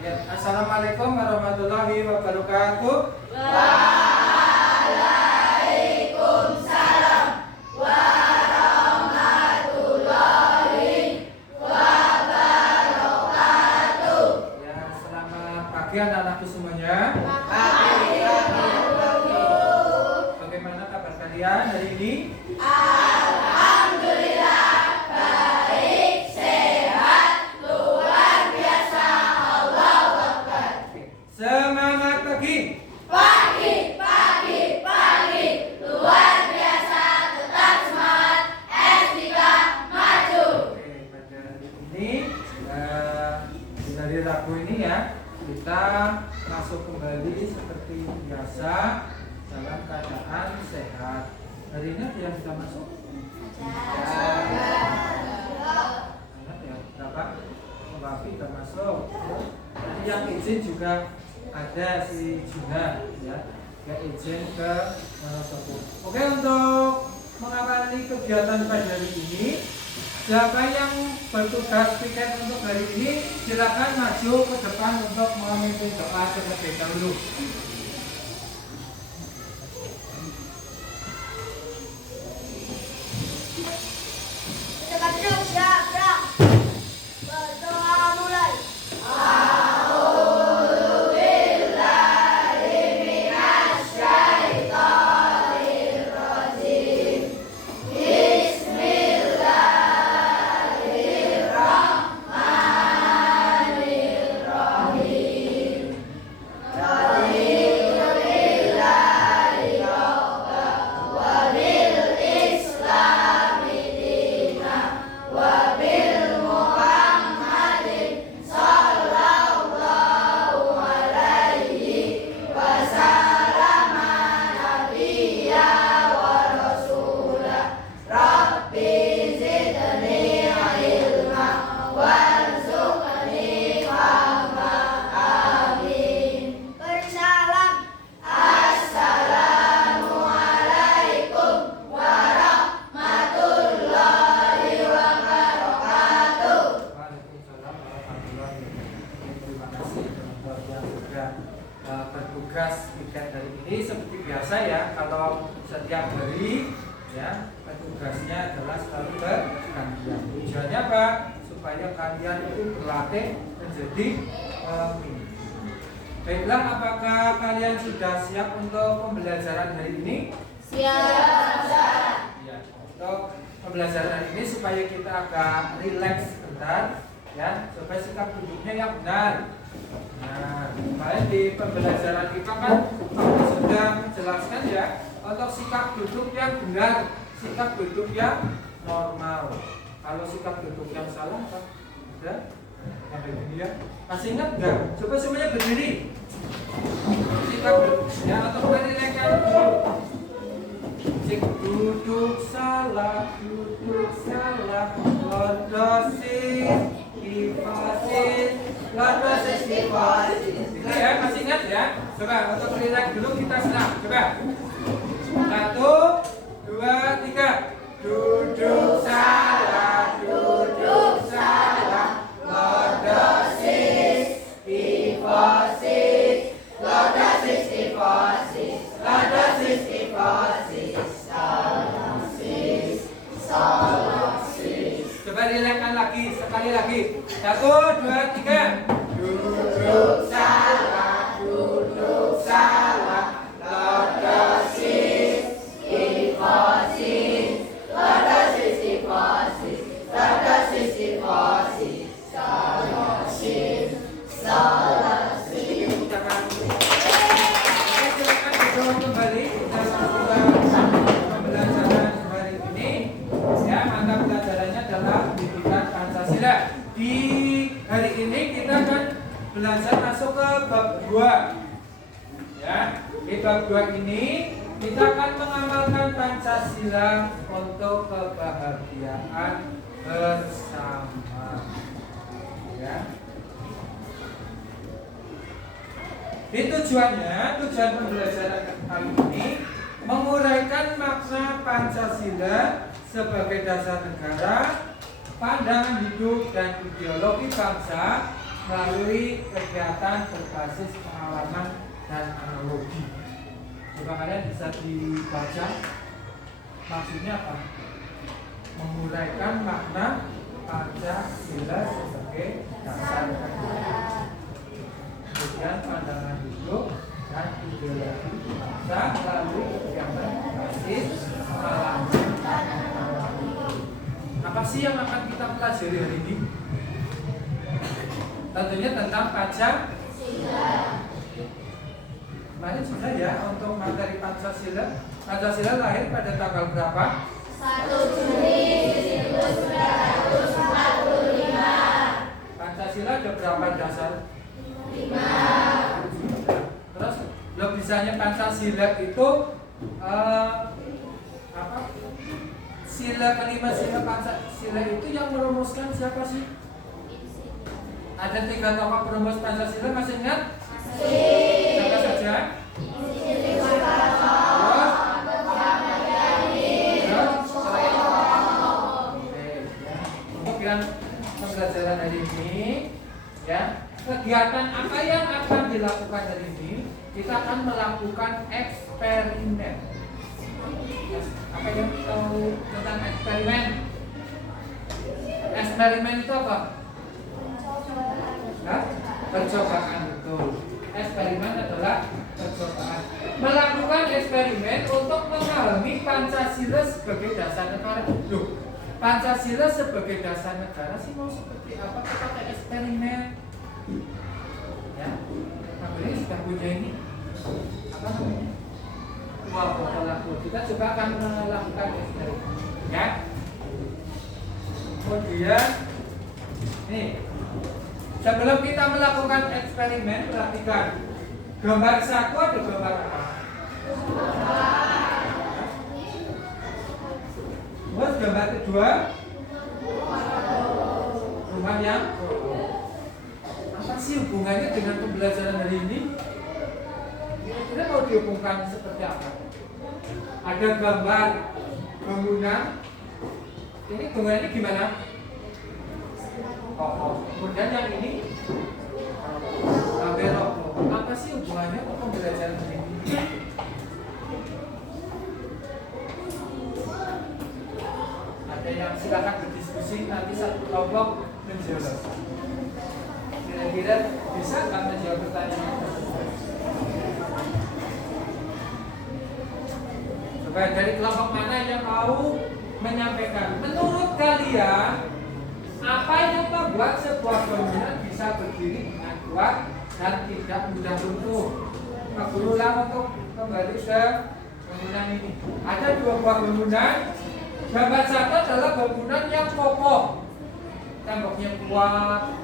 Ya, Assalamualaikum warahmatullahi wabarakatuh. Waalaikumsalam warahmatullahi wabarakatuh. Ya, selamat pagi anak-anakku semuanya. Bagaimana kabar kalian hari ini? Alhamdulillah baik, sehat, luar biasa. Allahu Akbar. Semangat pagi. Pagi, luar biasa, tetap semangat, S3 maju. Oke, pada hari ini di hari Rabu ini ya, kita masuk kembali seperti biasa dalam keadaan sehat. Hari ini ada yang sudah masuk? Anak ya, berapa? Wafi sudah masuk. Tadi yang izin juga ada si Juna ya, ke izin ke Monosobo. Oke, untuk mengawali kegiatan pada hari ini, siapa yang bertugas piket untuk hari ini silakan maju ke depan untuk memimpin doa terlebih dahulu. Cepat duduk, siap. Berdoa mulai. Waalaikumsalam warahmatullahi wabarakatuh. Terima kasih teman-teman yang sudah bertugas piket hari ini. Seperti biasa ya, kalau setiap hari ya petugasnya adalah selalu bergantian. Tujuannya apa? Supaya kalian itu berlatih menjadi pemimpin. Baiklah, apakah kalian sudah siap untuk pembelajaran hari ini? Siap. Ya, untuk pembelajaran hari ini supaya kita agak rileks sebentar ya, supaya sikap duduknya yang benar. Nah, kemarin di pembelajaran kita kan aku sudah menjelaskan ya, untuk sikap duduk yang benar, sikap duduk yang normal. Kalau sikap duduk yang salah apa? Udah? Ada ini ya. Masih ingat nggak? Coba semuanya berdiri. Sikap duduk ya, atau menilaikan dulu. Duduk salah, lodosis, kifasis, lodosis, kifasis. Itu ya, masih ingat ya? Coba untuk relax dulu kita senang. Coba 1, 2, 3. Duduk salah, lodosis, kifasis, lodosis, kifasis, lodosis, kifasis. Coba relaxkan lagi, sekali lagi. 1, 2, 3. Duduk salah, lodosis, kifasis, lodosis, kifasis, lodosis, kifasis, solosis. Ucapan. Oke, silakan duduk kembali. Kita lakukan pembelajaran hari ini. Ya, mata pelajarannya adalah pendidikan Pancasila. Di hari ini kita akan belajar masuk ke bab 2. Ya, di bab 2 ini kita akan mengamalkan Pancasila untuk kebahagiaan bersama. Ya. Di tujuan pembelajaran kali ini menguraikan makna Pancasila sebagai dasar negara, pandangan hidup dan ideologi bangsa, melalui kegiatan berbasis pengalaman dan analogi. Coba kalian bisa dibaca maksudnya apa? Menguraikan makna Pancasila sebagai dasar negara. Kemudian pandangan hidup dan ideologi bangsa melalui kegiatan berbasis pengalaman dan analogi. Apa sih yang akan kita pelajari hari ini? Tentunya tentang Pancasila. Kemarin sudah ya untuk materi Pancasila. Pancasila lahir pada tanggal berapa? 1 Juni 1945. Pancasila ada berapa dasar? 5. Terus bisanya Pancasila itu apa? Sila kelima sila Pancasila itu yang merumuskan siapa sih? Ada 3 tokoh perumus Pancasila, masih ingat? Siapa saja? Kemudian pembelajaran hari ini, ya, kegiatan apa yang akan dilakukan hari ini? Kita akan melakukan eksperimen. Apa yang tahu tentang eksperimen? Eksperimen itu apa? Hah? Percobaan, betul. Eksperimen adalah percobaan. Melakukan eksperimen untuk memahami Pancasila sebagai dasar negara. Loh, Pancasila sebagai dasar negara sih mau seperti apa? Kita pakai eksperimen. Ya, makanya sudah punya ini apa namanya? Pola. Kita coba akan melakukan eksperimen. Ya. Kemudian, nih. Sebelum kita melakukan eksperimen, perhatikan gambar 1 ada gambar apa? Terus gambar kedua, rumah yang apa sih hubungannya dengan pembelajaran hari ini? Kira-kira mau dihubungkan seperti apa? Ada gambar bangunan. Ini bangunannya gimana? Kemudian yang ini rokok. Apa sih hubungannya kok pembelajaran ini? Ada yang silakan berdiskusi, nanti satu kelompok menjawab. Kira-kira bisa nggak menjawab pertanyaan? Coba dari kelompok mana yang mau menyampaikan? Menurut kalian, apa yang membuat sebuah bangunan bisa berdiri dengan kuat dan tidak mudah runtuh? Pak Guru ulang untuk kembali ke bangunan ini. Ada 2 buah bangunan. Gambar 1 adalah bangunan yang kokoh, temboknya kuat,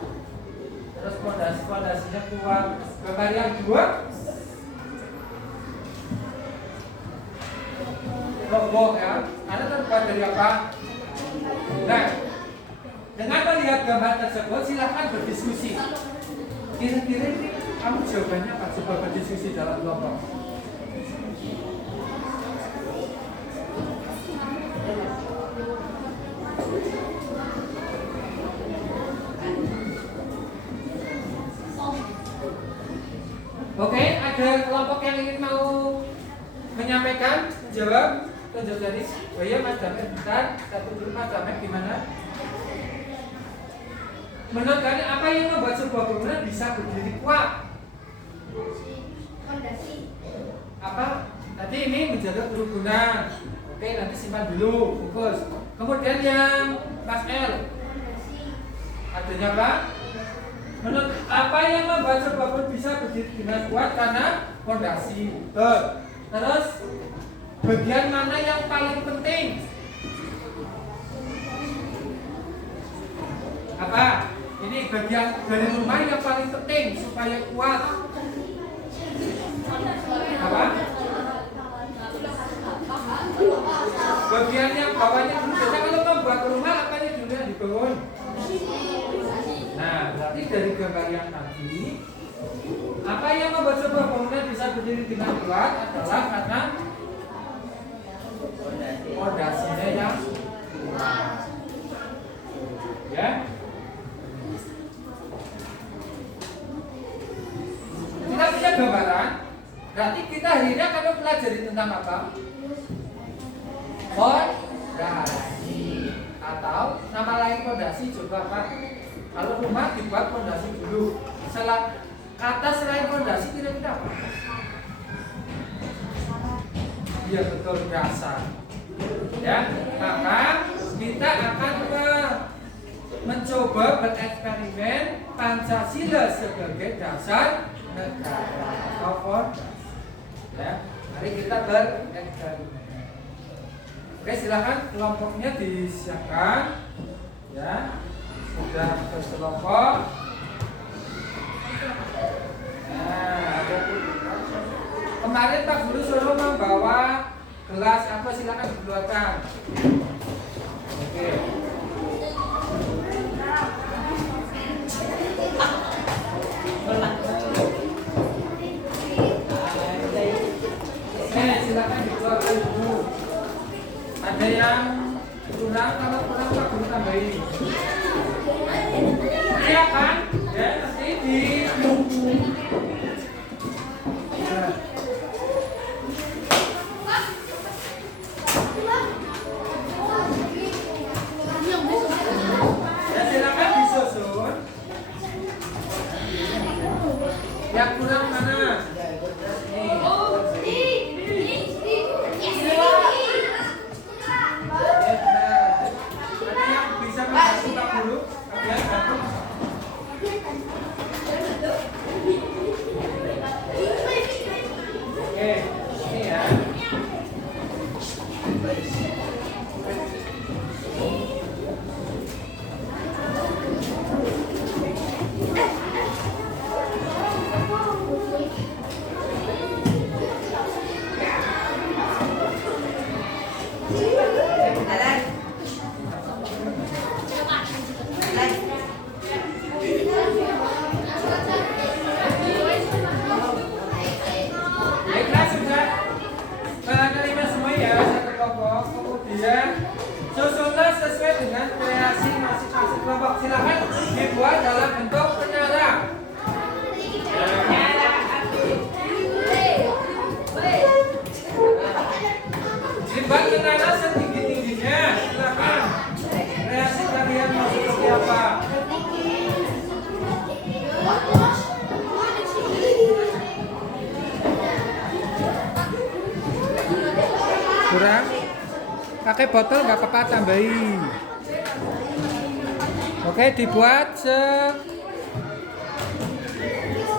terus fondasinya kuat. Gambar yang 2 roboh ya, karena terbuat dari apa? Nah, dengan melihat gambar tersebut, silahkan berdiskusi. Kira-kira ini kamu jawabannya apa? Coba berdiskusi dalam kelompok. Oke, ada kelompok yang ingin mau menyampaikan? Jawab, tunjuk garis. Oh iya, Mas Damed, bentar. Satu dulu, Mas Damed, gimana? Menurut kalian apa yang membuat sebuah bangunan bisa berdiri kuat? Fondasi. Apa? Tadi ini menjaga kerukunan. Oke, nanti simpan dulu, fokus. Kemudian yang Mas L, adanya apa? Menurut apa yang membuat sebuah bangunan bisa berdiri dengan kuat? Karena fondasi. Terus bagian mana yang paling penting? Apa? Ini bagian dari rumah yang paling penting supaya kuat. Apa? Bagian yang bawahnya dulu. Biasanya kalau membuat rumah apanya dulu yang dibangun? Nah, berarti dari gambar yang tadi, apa yang membuat sebuah bangunan bisa berdiri dengan kuat adalah karena fondasinya yang kuat. Ya. Berarti kita hari ini akan mempelajari tentang apa? Fondasi. Atau nama lain fondasi juga apa? Kalau rumah dibuat fondasi dulu. Kata selain fondasi kira-kira apa? Iya betul, dasar. Ya, maka kita akan mencoba bereksperimen Pancasila sebagai dasar negara atau fondasi. Ya, mari kita bereksperimen. Oke, silakan kelompoknya disiapkan. Ya, sudah berkelompok. Nah, kemarin Pak Guru suruh membawa gelas apa, silakan dikeluarkan. Oke. Silakan dikeluarkan dulu. Ada yang kurang, kalau kurang Pak Guru tambahin. Silakan, ya nanti di buku. Ya silakan disusun. Yang kurang mana? Susunlah sesuai dengan kreasi masing-masing kelompok. Silakan dibuat dalam bentuk penyala. Dibuat penyala setinggi-tingginya. Silakan. Kreasi kalian mau seperti apa? Kurang? Pakai botol nggak apa-apa, tambahin. Oke, dibuat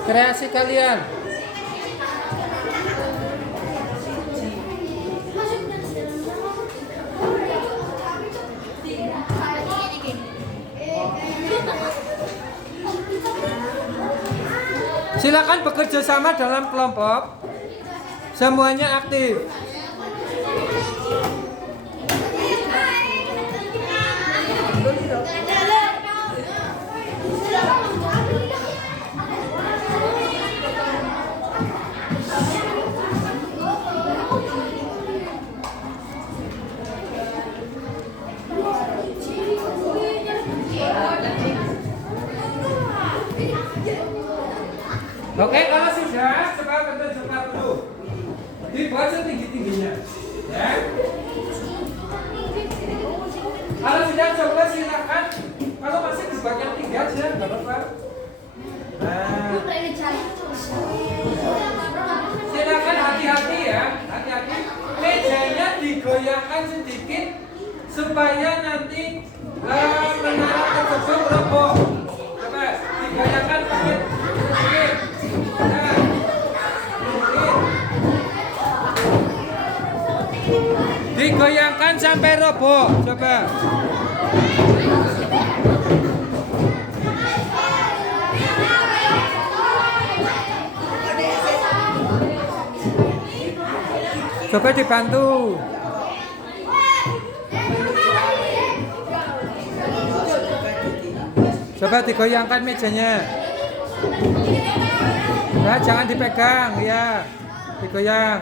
kreasi kalian. Silakan bekerja sama dalam kelompok. Semuanya aktif. Oke, kalau sudah, coba bentuk cepat dulu. Dibuat setinggi-tingginya. Ya. Kalau sudah coba silakan. Kalau masih dibuat yang 3 aja, nggak apa-apa. Nah. Silakan hati-hati ya, hati-hati. Mejanya digoyangkan sedikit supaya nanti menara tersebut roboh. Coba digoyangkan sedikit. Digoyangkan sampai roboh. Coba. Coba dibantu. Coba digoyangkan mejanya. Nah, jangan dipegang, ya. Digoyang.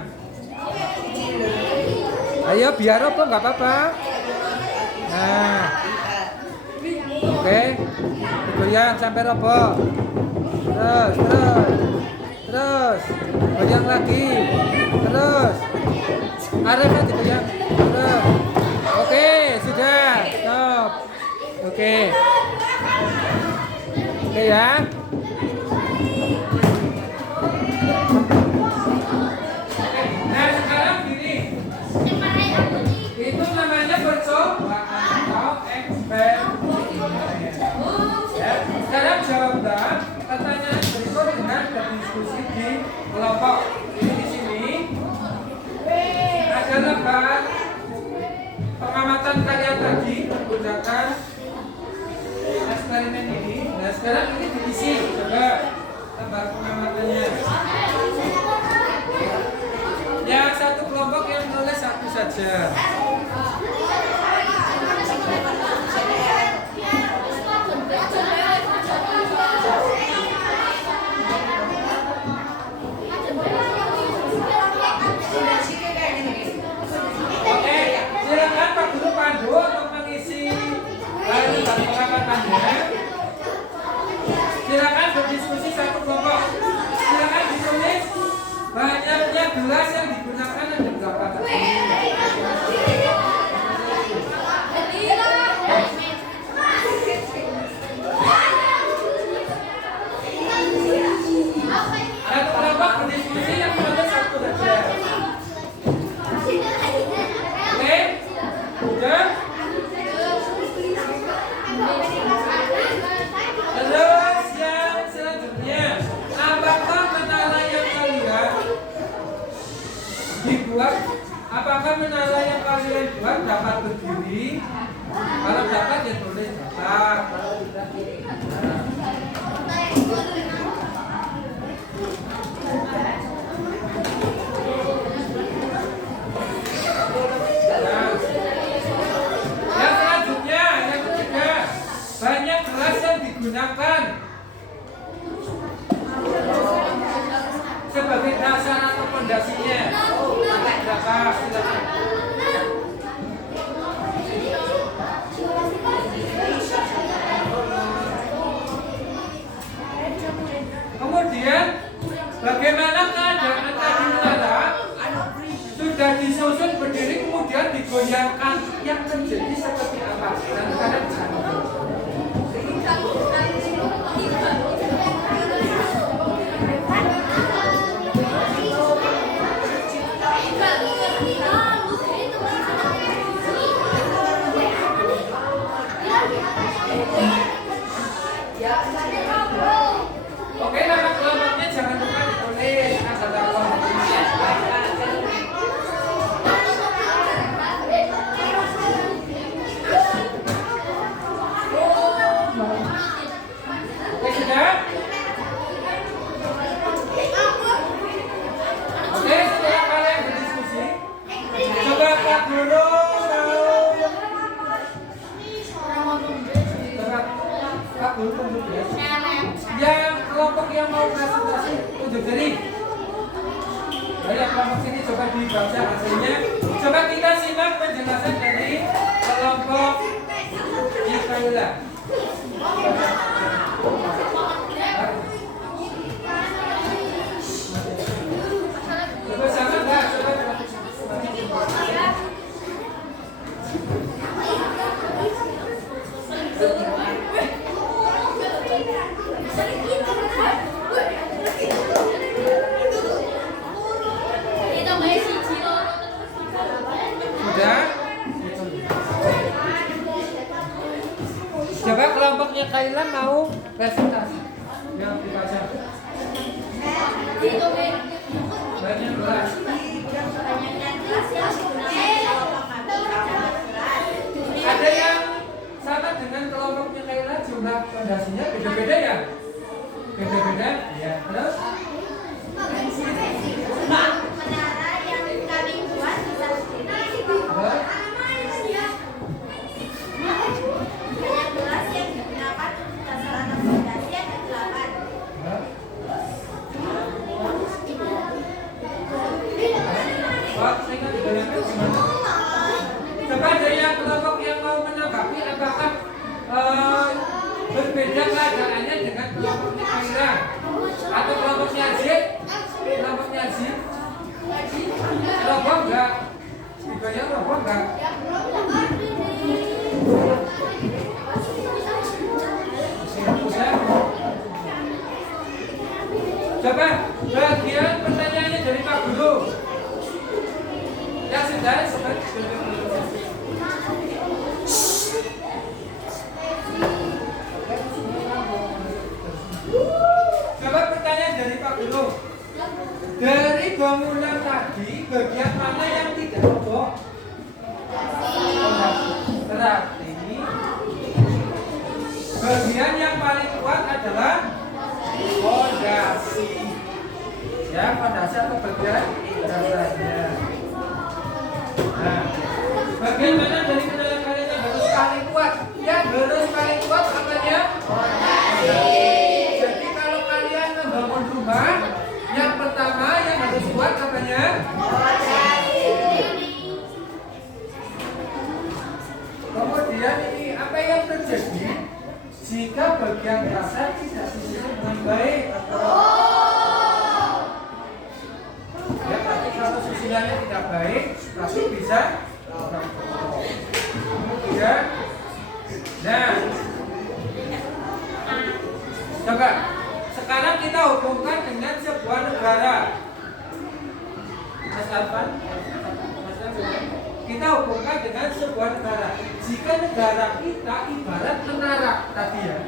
Ayo biar roboh nggak apa-apa. Nah, oke, digoyang sampai roboh. Terus. terus goyang lagi, terus Arifah digoyang, terus. Oke, sudah, stop. Oke ya. Nah sekarang gini, itu namanya percobaan atau eksperimen. Ya, sekarang jawablah pertanyaan berikut dengan berdiskusi di kelompok. Di sini adalah bahan pengamatan kalian tadi menggunakan eksperimen ini. Nah sekarang ini diisi, coba tambah pengamatannya. Yang satu kelompok yang menulis satu saja. Oke, silakan Pak Guru pandu untuk mengisi bahan pengamatannya. Silakan berdiskusi satu kelompok. Silakan ditulis banyaknya gelas yang digunakan ada berapa tadi. Satu kelompok berdiskusi yang menulis satu saja. Oke, sudah. Terus yang selanjutnya, apakah menara yang kalian dibuat? Apakah menara yang kalian buat dapat berdiri? Kalau dapat ya tulis dapat. Kalau tidak tidak. Yang selanjutnya, yang ketiga, banyak gelas yang digunakan sebagai dasar atau fondasinya. Berapa? Silakan. Kemudian, bagaimana keadaan tadi menara sudah disusun berdiri kemudian digoyangkan yang terjadi seperti apa? Dan sekarang oke, nama kelompoknya jangan lupa ditulis. Ada kelompoknya. Oke, sudah? Oke, setelah kalian berdiskusi, coba Pak Guru Pak Guru tunjuk ya. Yang kelompok yang mau presentasi tunjuk jari. Dari kelompok sini coba dibaca hasilnya. Coba kita simak penjelasan dari kelompok Yakaila. Coba sama enggak? Coba sudah? Coba kelompoknya Kailan mau presentasi. Yang dibaca. Banyak gelas. Ada yang sama dengan kelompoknya Kailan, jumlah fondasinya beda-beda ya? Beda-beda? Ya. Terus? Menara yang kami buat bisa banyak gelas yang digunakan untuk dasar atau fondasi ada 8. Coba dari yang kelompok yang mau menanggapi apakah berbeda keadaannya dengan kelompoknya Kailan atau kelompoknya Z banyak robot enggak? Coba bagian pertanyaannya dari Pak Guru. Yang sudah sempat. Coba pertanyaan dari Pak Guru. Dari bangunan tadi, bagian mana yang tidak roboh? Berarti bagian yang paling kuat adalah fondasi. Ya, fondasi atau bagian dasarnya. Nah, bagian mana dari kedua kalian yang harus paling kuat? Yang harus paling kuat apanya? Fondasi. Jadi kalau kalian membangun rumah, yang pertama yang harus kuat apanya? Kemudian ini apa yang terjadi jika bagian dasar tidak disusun dengan baik? Ya, tapi kalau susunannya tidak baik, pasti bisa. Kemudian, nah, coba sekarang kita hubungkan dengan sebuah negara. Mas Arfan, kita hubungkan dengan sebuah negara. Jika negara kita ibarat menara tadi ya,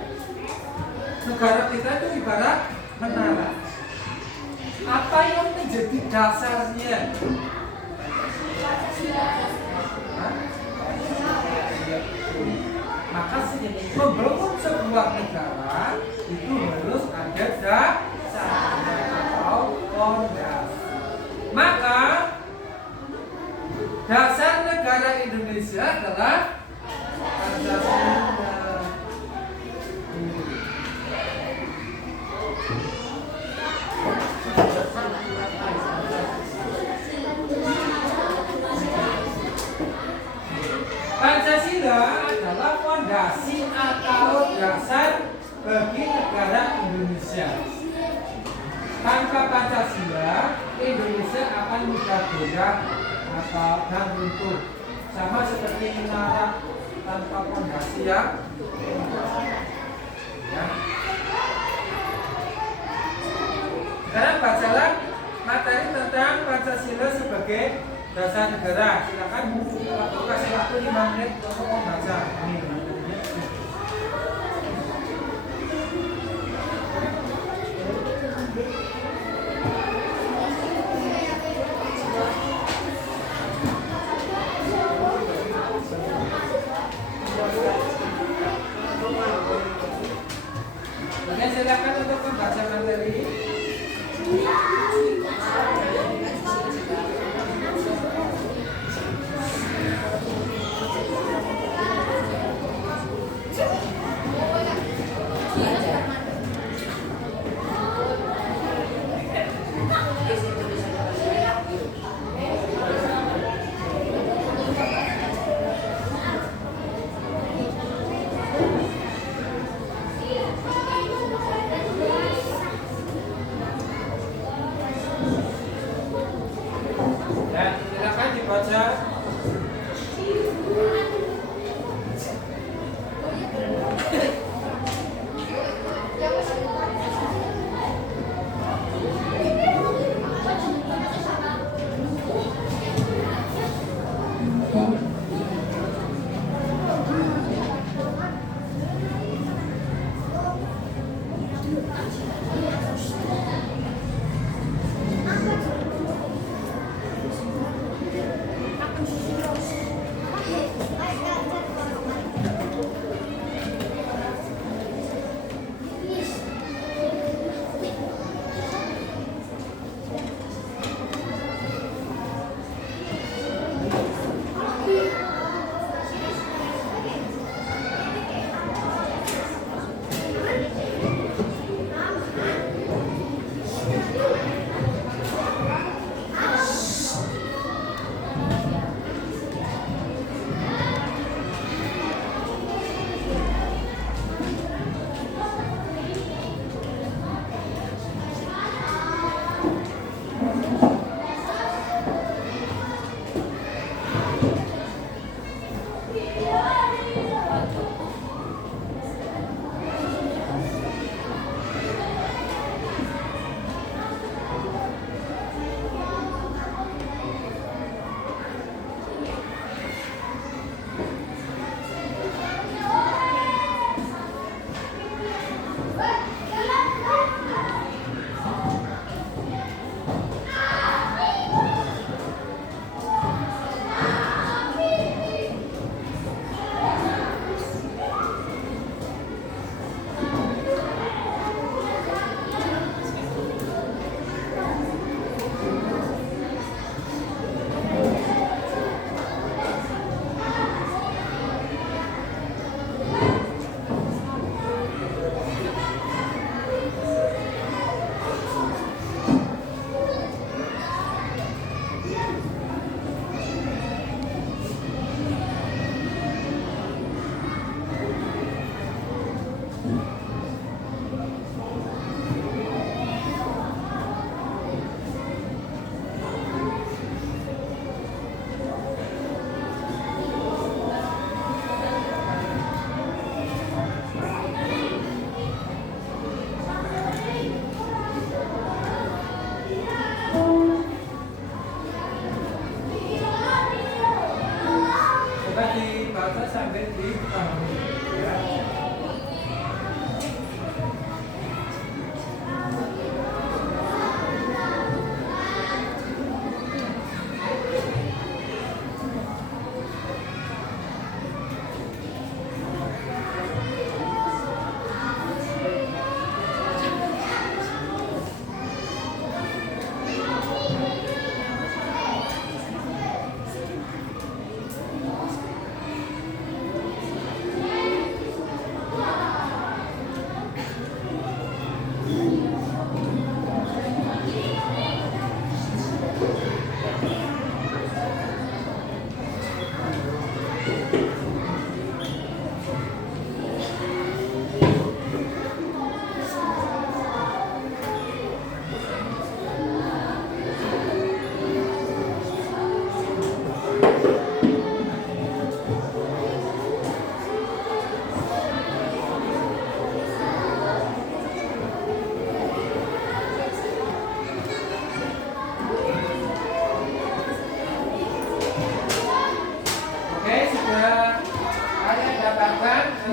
negara kita itu ibarat menara. Apa yang menjadi dasarnya? Maka membangun sebuah negara itu harus ada dasarnya atau fondasi. Maka dasar negara Indonesia adalah Pancasila. Pancasila adalah fondasi atau dasar bagi negara Indonesia. Tanpa Pancasila, Indonesia akan mudah goyah dan runtuh. Sama seperti menara tanpa fondasi ya. Sekarang bacalah materi tentang Pancasila sebagai dasar negara. Silakan kasih waktu 5 menit untuk membaca ini. Oke, silakan untuk membaca materi.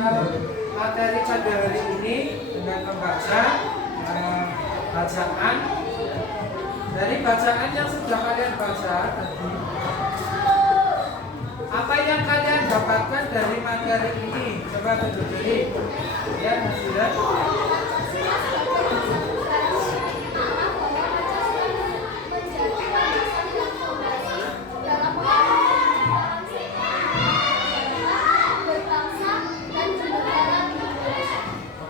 materi pada hari ini dengan membaca bacaan. Dari bacaan yang sudah kalian baca tadi, apa yang kalian dapatkan dari materi ini? Coba tunjukin. Ya, sudah.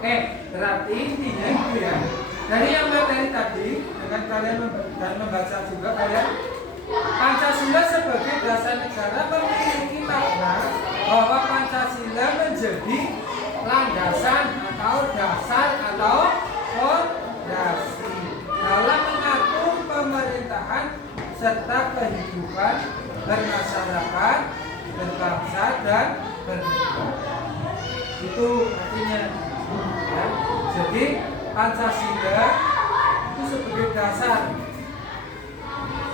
Oke, berarti intinya itu ya. Dari yang materi tadi, dengan kalian membaca juga kalian, Pancasila sebagai dasar negara memiliki makna bahwa Pancasila menjadi landasan atau dasar atau fondasi dalam mengatur pemerintahan serta kehidupan bermasyarakat, berbangsa dan bernegara. Itu artinya. Ya. Jadi Pancasila itu sebagai dasar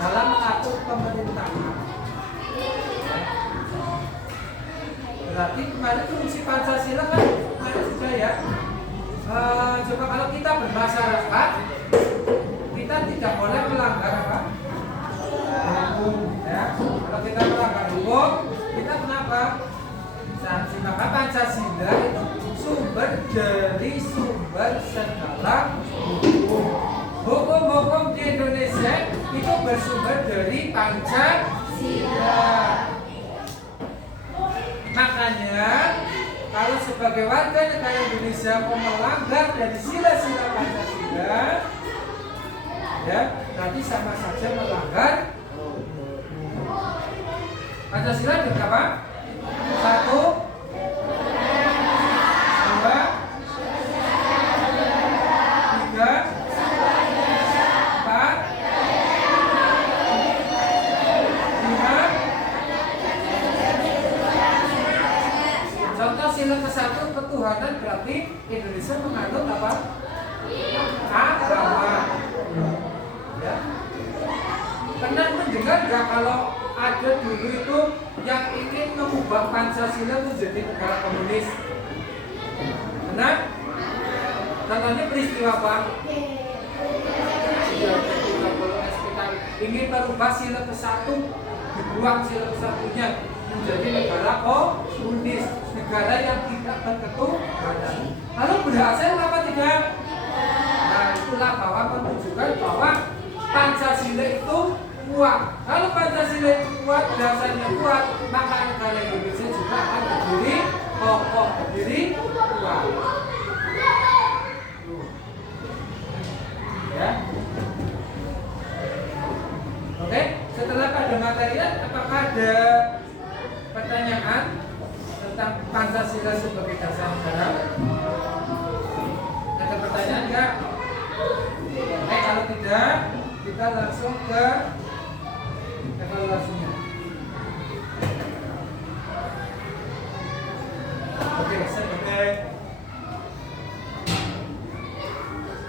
dalam mengatur pemerintahan. Ya. Berarti kemarin fungsi Pancasila kan kemarin sudah ya. Coba kalau kita bermasyarakat, kita tidak boleh melanggar apa? Hukum. Ya. Kalau kita melanggar hukum, kita kenapa? Sanksi. Maka Pancasila itu sumber dari sumber segala hukum. Hukum-hukum di Indonesia itu bersumber dari Pancasila. Makanya kalau sebagai warga negara Indonesia mau melanggar dari sila-sila Pancasila, ya tadi sama saja melanggar. Pancasila ada berapa? 1, 2, 3, 4, 5. Contoh sila ke-1 ketuhanan, berarti Indonesia menganut apa? Agama. Ya. Pernah mendengar nggak kalau ada dulu itu yang ingin mengubah Pancasila menjadi negara komunis? Benar? Contohnya peristiwa apa? Ingin merubah sila ke-1, dibuang sila ke-1-nya menjadi negara komunis, negara yang tidak berketuhanan. Lalu berhasil apa tidak? Nah, itulah bahwa menunjukkan bahwa Pancasila itu kuat. Kalau Pancasila itu kuat, dasarnya kuat, maka negara Indonesia juga akan berdiri kokoh, berdiri kuat. Ya. Oke, setelah pada material, apakah ada pertanyaan tentang Pancasila sebagai dasar negara? Ada pertanyaan enggak? Oke, kalau tidak, kita langsung ke evaluasinya. Oke, sebagai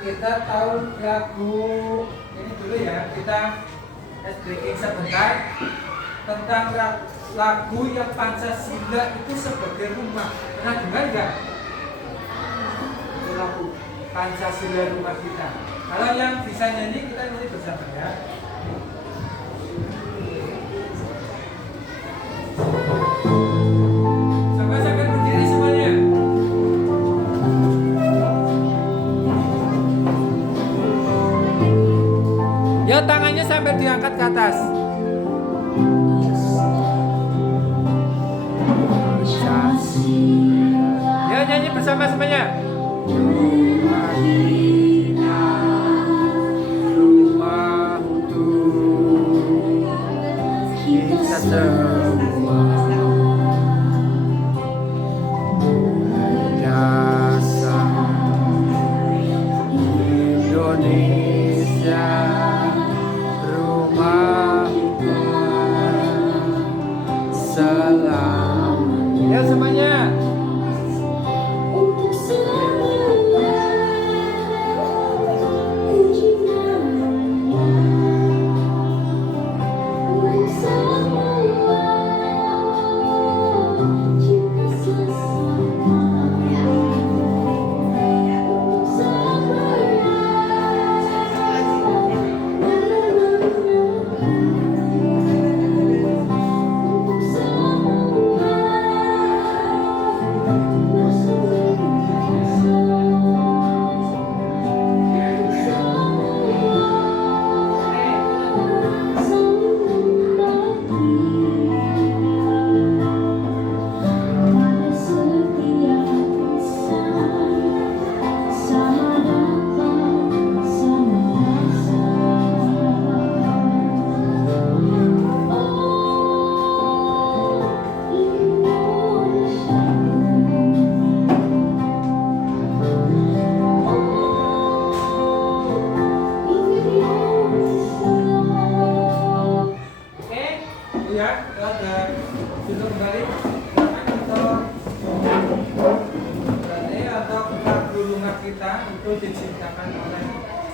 kita tahu lagu ini dulu ya, kita breaking sebentar tentang lagu yang Pancasila itu sebagai rumah. Pernah dengar nggak? Lagu Pancasila rumah kita. Kalau yang bisa nyanyi kita nyanyi bersama ya. Coba sampai berdiri semuanya. Ya tangannya sampai diangkat ke atas. Ya nyanyi bersama semuanya. Rumah untuk kita semua. Dasar Indonesia, rumah selamanya. Ya semuanya. Semua Diciptakan oleh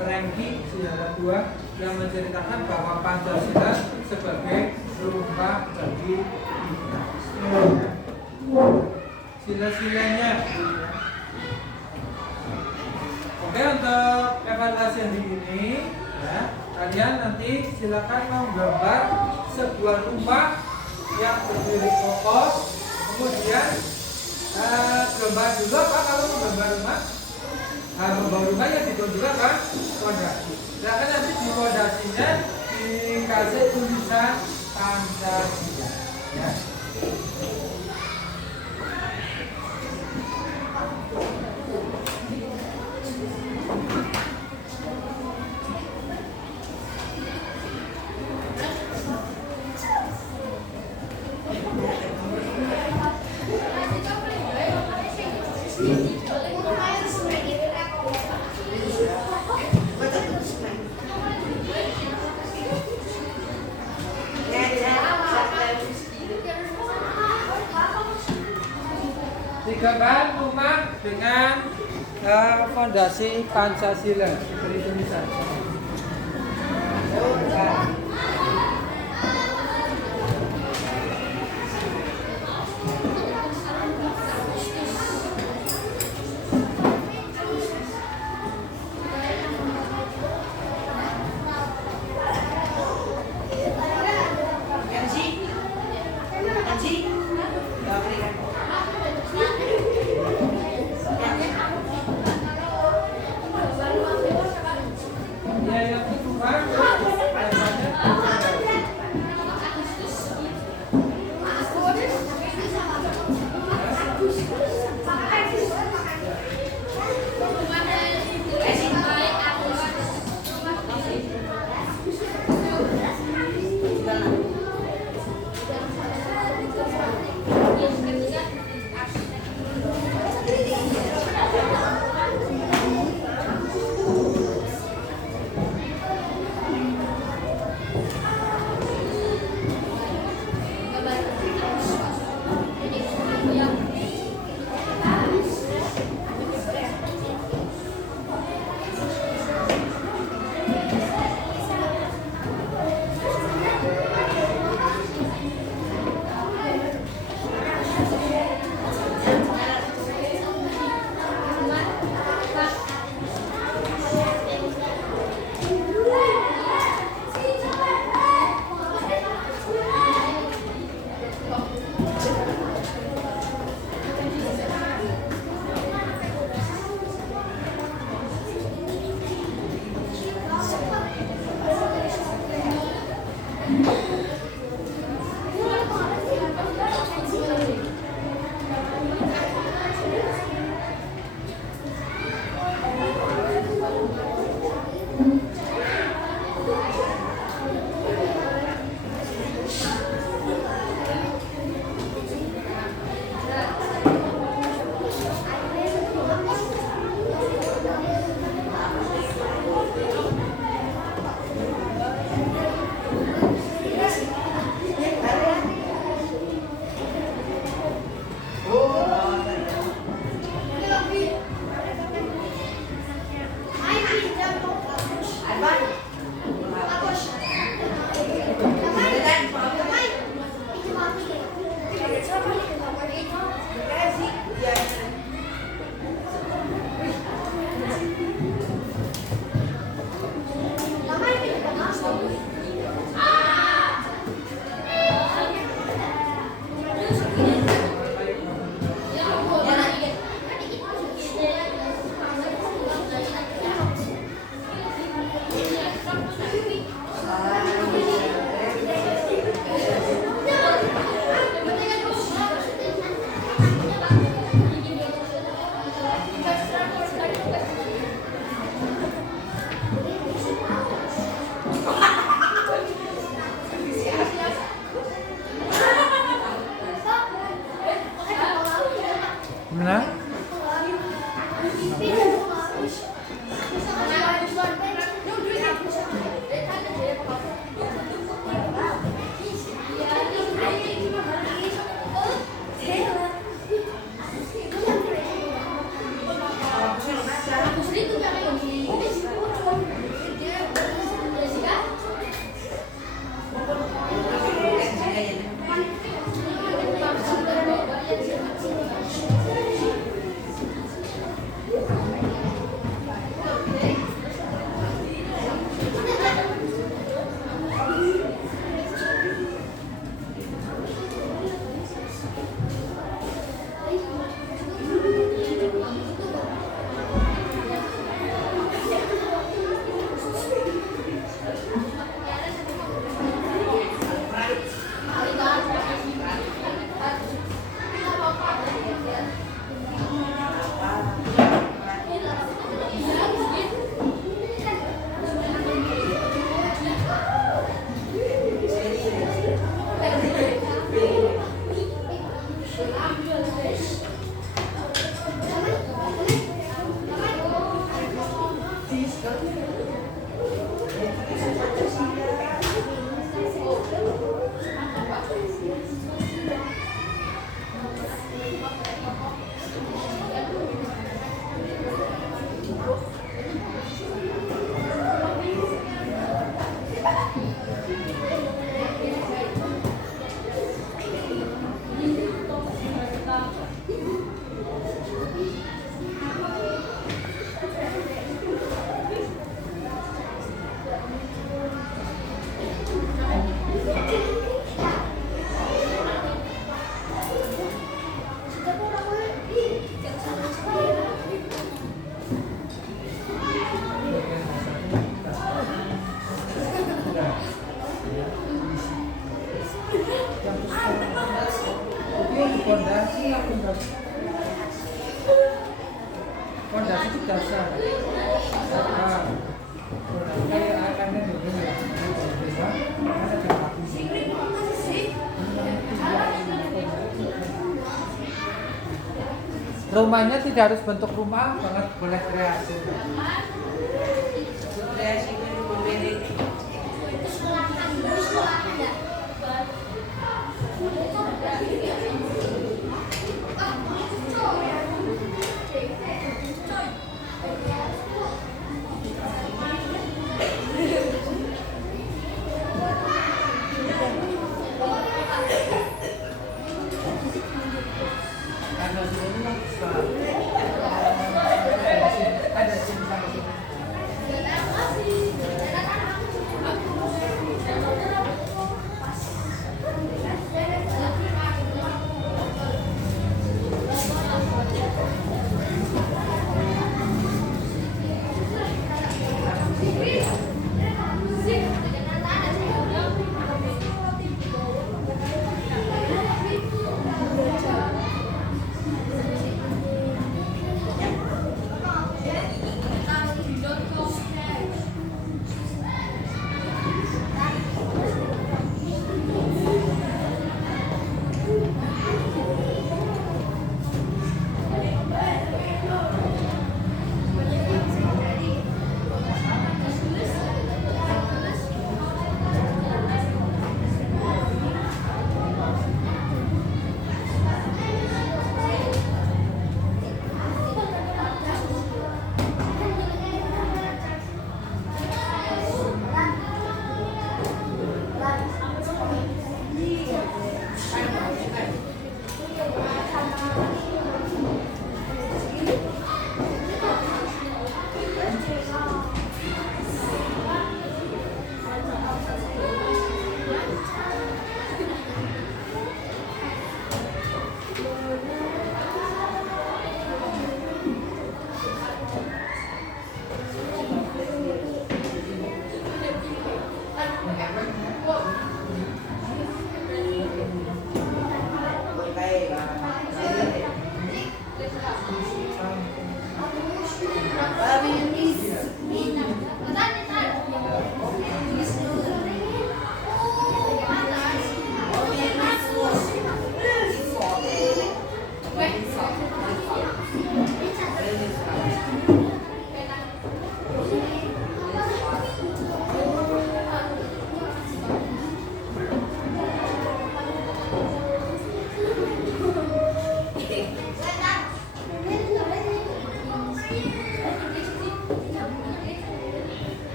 Franky Sejara II yang menceritakan bahwa Pancasila sebagai rumah bagi kita. Sila-silanya. Oke, untuk evaluasi hari ini, ya, kalian nanti silakan menggambar sebuah rumah yang berdiri kokoh. Kemudian gambar dulu apa kalau menggambar rumah? Membangun rumahnya dibangun juga kan fondasi. Sedangkan nanti di fondasinya dikasih tulisan Pancasila. Ya. Digambar rumah dengan fondasi Pancasila seperti tulisan. Fondasi itu dasar. Kayak akannya dulu ya. Rumahnya tidak harus bentuk rumah banget, boleh kreasi. Kreasi itu memilih.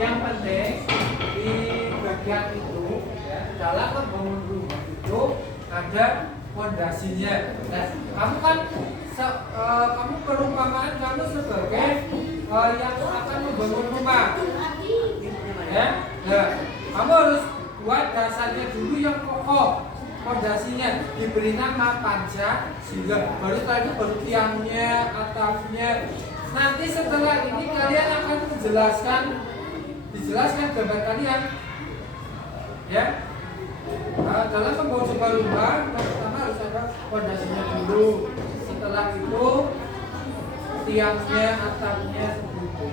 Yang penting di bagian itu ya, dalam membangun rumah itu ada fondasinya. Nah, kamu kan kamu perumpamaan kamu sebagai yang akan membangun rumah, ya. Nah, kamu harus buat dasarnya dulu yang kokoh, fondasinya diberi nama Pancasila. Baru tadi baru tiangnya, atapnya. Nanti setelah ini kalian akan dijelaskan gambar kalian, ya. Dalam membangun sebuah rumah, pertama harus ada fondasinya dulu. Setelah itu tiangnya, atapnya, seperti itu.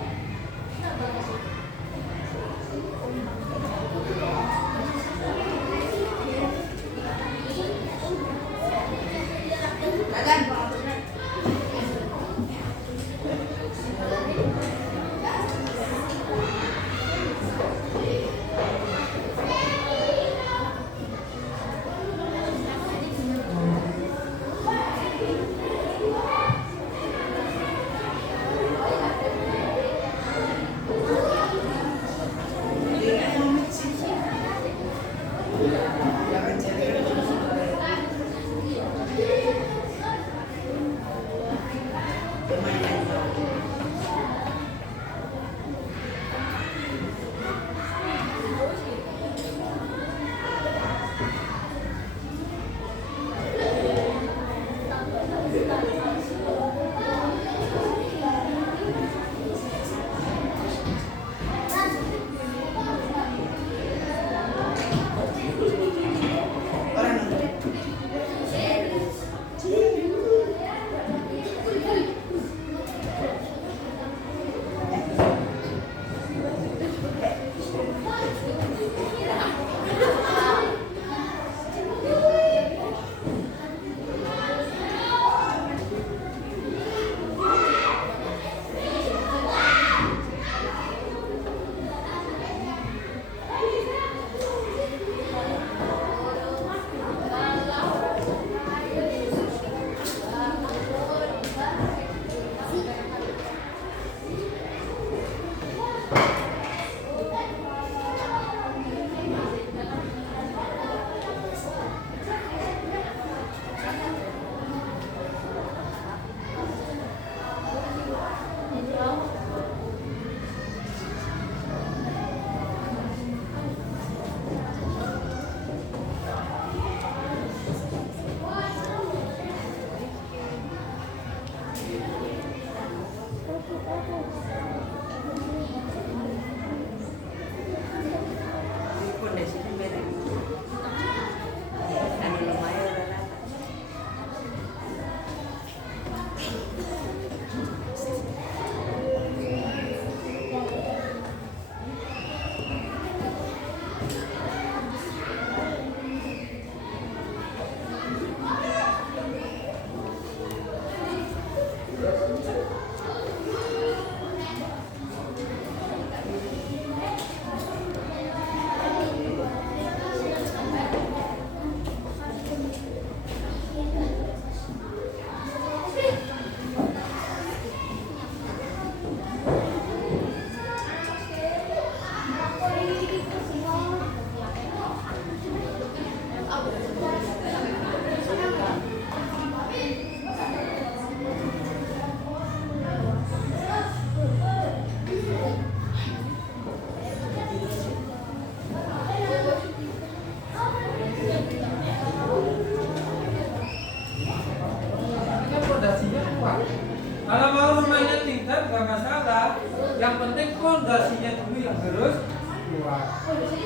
Kalau mau rumahnya tingkat nggak masalah, yang penting fondasinya dulu yang harus kuat,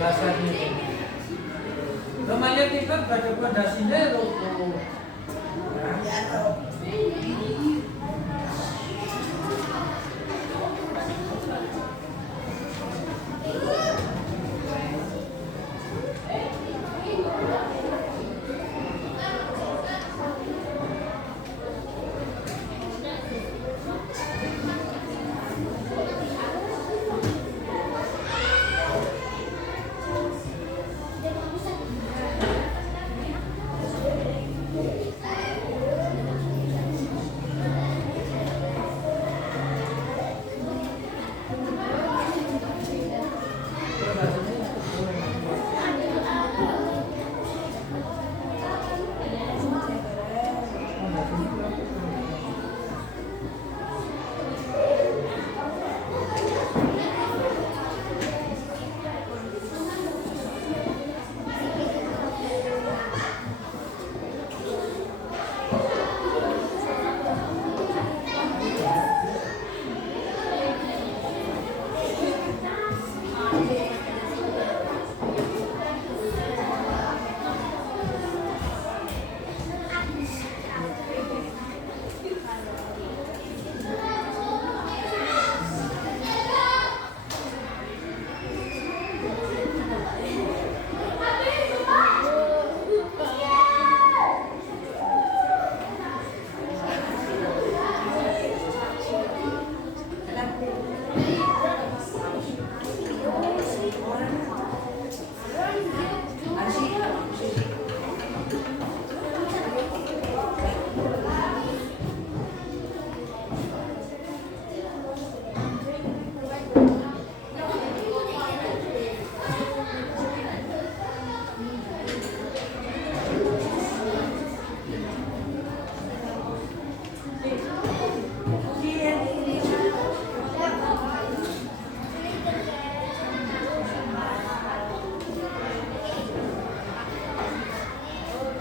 dasarnya. Rumahnya tingkat nggak ada fondasinya loh. Ya.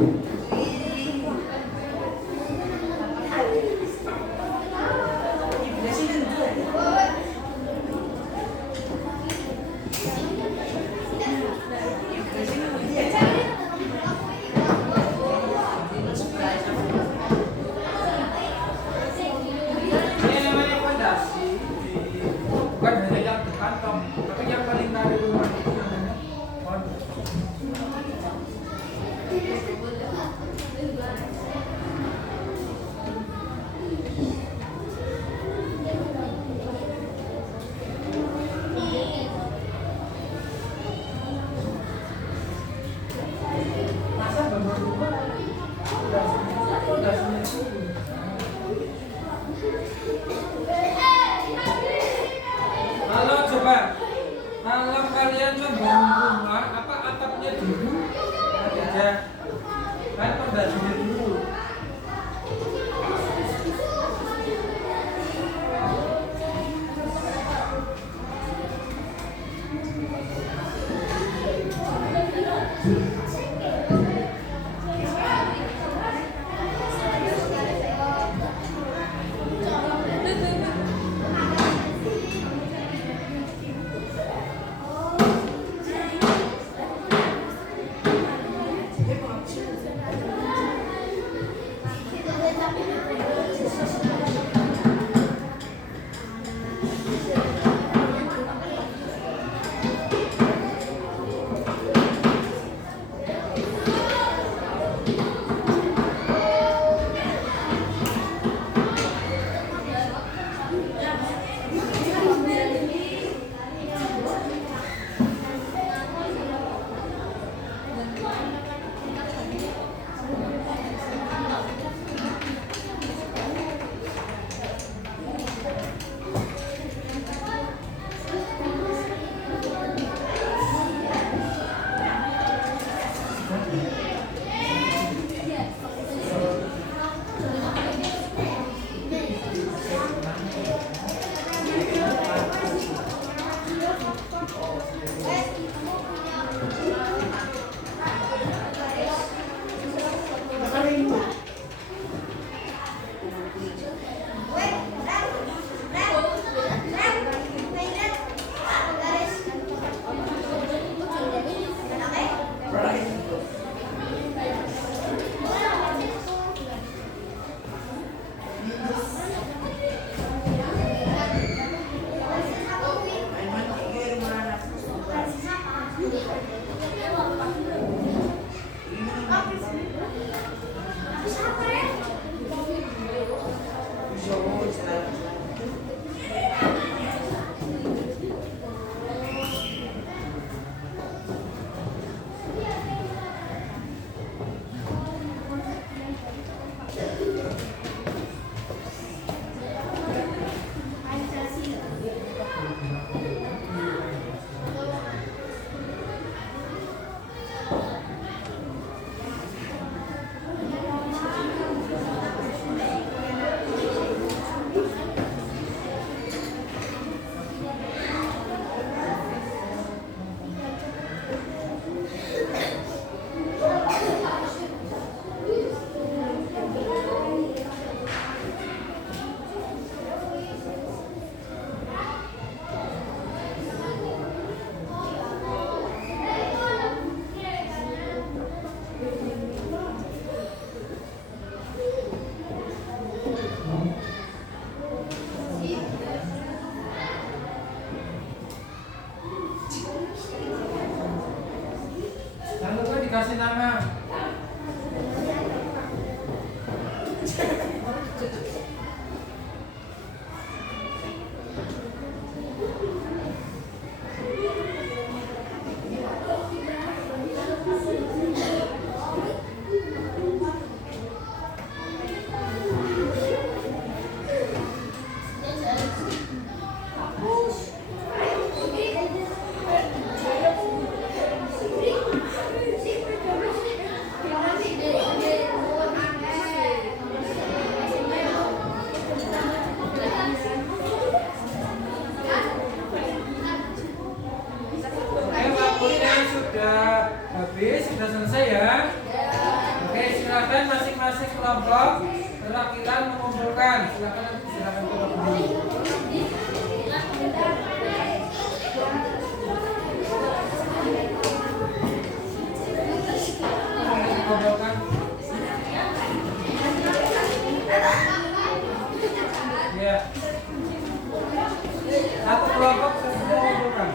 Ini namanya fondasi, bukan hanya yang depan toh, tapi yang paling dari rumah itu namanya fondasi. Masa bangun rumah fondasinya itu. Halo, coba kalau kalian membangun rumah, apa atapnya dulu aja kan fondasinya dulu. dikasih nama. Sudah habis, sudah selesai ya. Oke, silakan masing-masing kelompok perwakilan mengumpulkan. Silakan coba berdiri. Kumpulkan. Ya. Satu kelompok mengumpulkan.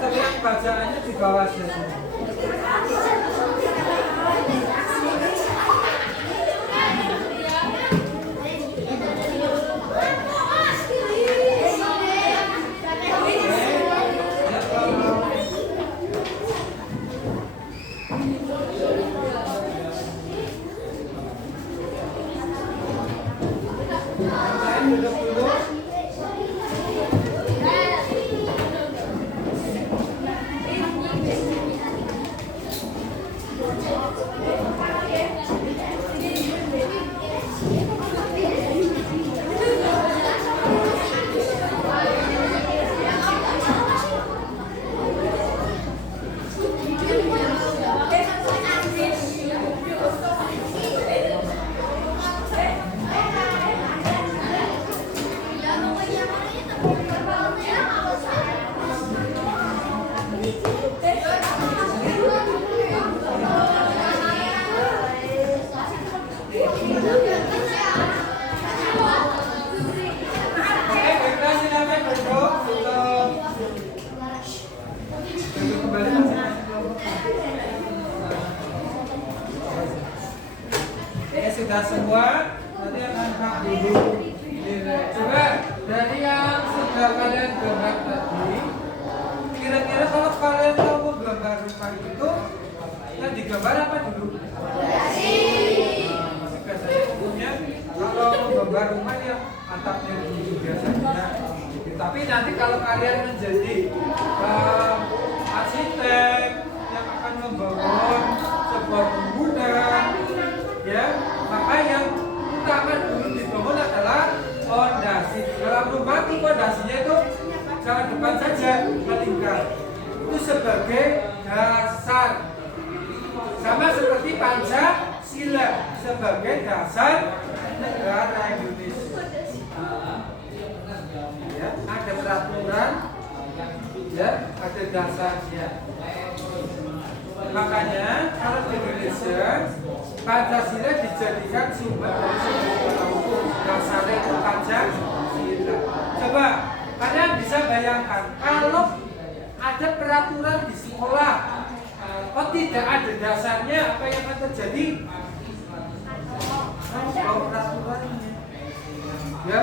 Tapi yang bacaannya di bawah saja. Duduk dulu. Sudah semua, nanti akan Kak dulu. Coba dari yang sudah kalian gambar tadi, kira-kira kalau kalian mau gambar rumah itu, yang digambar apa dulu? Biasanya umumnya kalau mau gambar rumah ya atapnya dulu biasanya. Tapi nanti kalau kalian menjadi arsitek yang akan membangun sebuah bangunan, ya, maka yang utama dulu dibangun adalah fondasi. Dalam rumah itu fondasinya itu jangan depan saja, melingkar. Itu sebagai dasar. Sama seperti Pancasila sebagai dasar negara Indonesia. Ya, ada peraturan, ya, ada dasarnya. Makanya kalau di Indonesia Pancasila dijadikan sumber dari sebuah hukum. Dasarnya itu Pancasila. Coba kalian bisa bayangkan kalau ada peraturan di sekolah, kok tidak ada dasarnya, apa yang akan terjadi? Kalau peraturannya, ya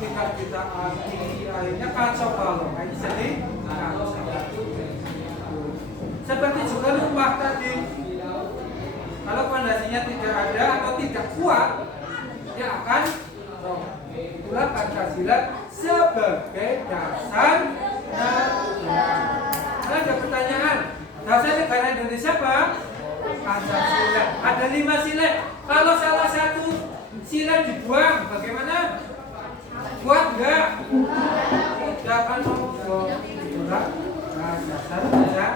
kita akhirnya kacau balau. Jadi kacau. Seperti juga rumah tadi, kalau fondasinya tidak ada atau tidak kuat, dia akan roboh. Itulah Pancasila sebagai dasar negara. Ada pertanyaan, dasar negara Indonesia apa? Pancasila. Ada 5 sila. Kalau salah satu sila dibuang, bagaimana? Kuat enggak? Tidak akan membuang. Itulah dasar negara.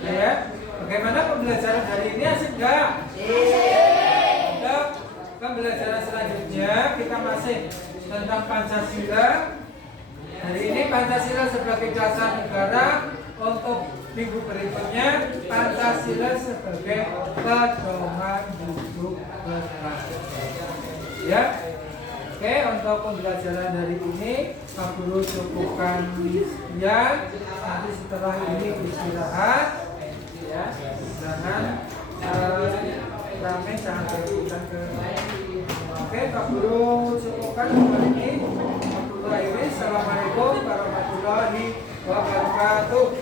Ya, bagaimana pembelajaran hari ini, asik enggak? Untuk pembelajaran selanjutnya kita masih tentang Pancasila. Hari ini Pancasila sebagai dasar negara. Untuk minggu berikutnya Pancasila sebagai pedoman hidup berbangsa. Ya. Oke, untuk pembelajaran hari ini Pak Guru cukupkan sekian. Nanti setelah ini istirahat. Ya, jangan ramai, jangan berebutan ke. Oke, Pak Guru cukupkan hari ini. Assalamualaikum warahmatullahi wabarakatuh.